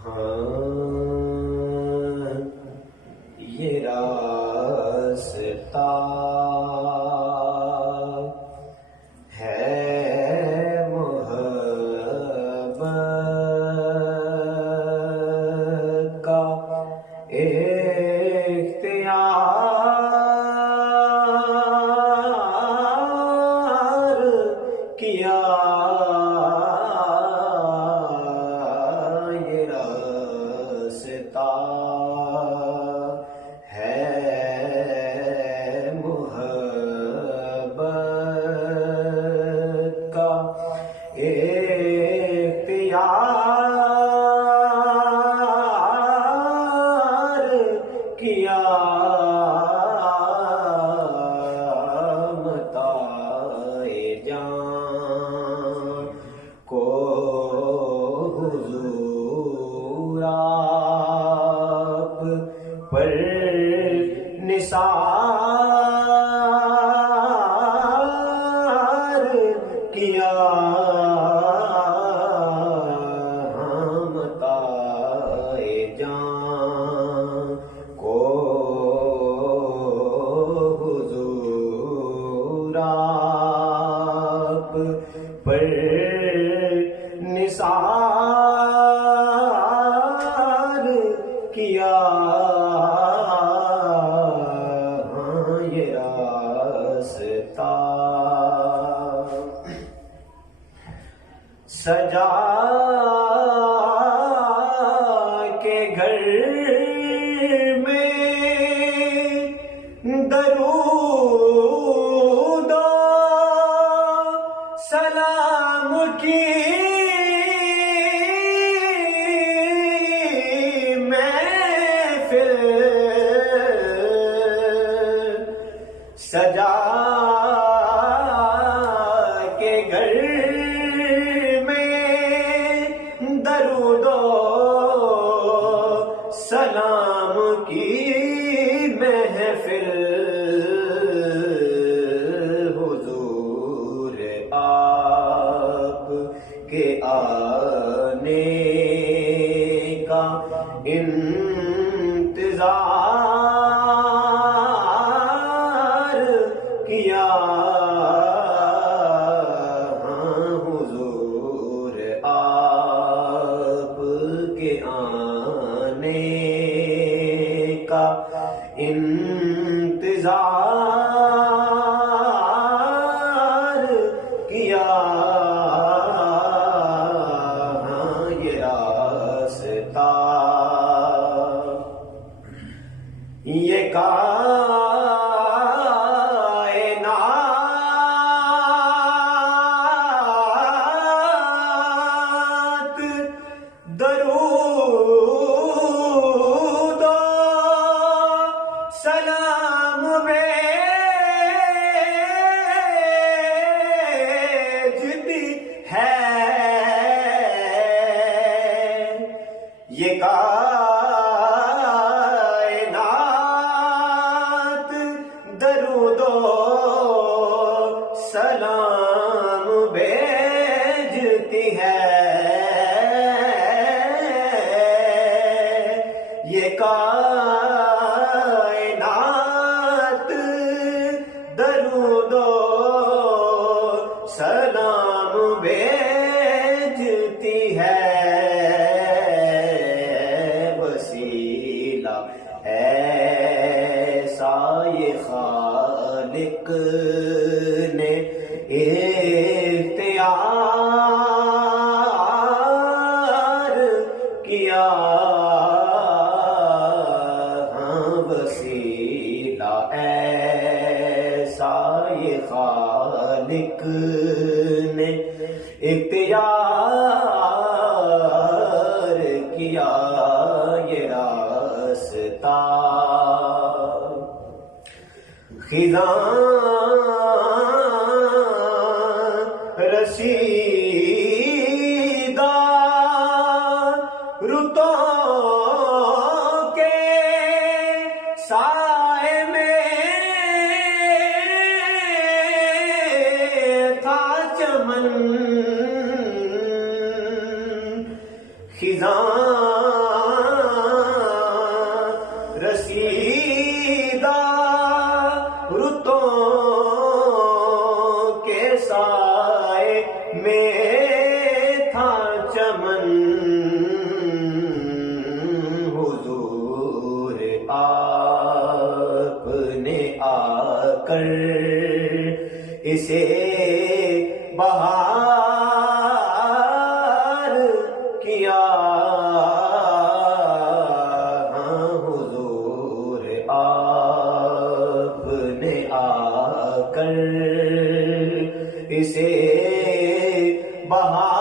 ہاں یہ راستہ ہے محبت کا اختیار کیا اختیار کیا متاع جان کو حضور آپ پر نثار کیا پر نثار کیا یہ راستہ سجا کے گھر میں درود سلام کی محفل سجا کے گھر میں درود سلام کی محفل کے آنے کا انتظار کیا حضور آپ کے آنے کا انتظار کیا یہ کائنات درود سلام بھیجتی ہے یہ درود سلام بھیجتی ہے یہ کائنات درود سلام بھیجتی ہے وسیلہ ایسا یہ خالق نے اختیار کیا وسیلہ ایسا یہ خالق نے اختیار کیا یہ راستہ خزاں رسیدہ رتوں کے سائے میں تھا چمن خزاں بہار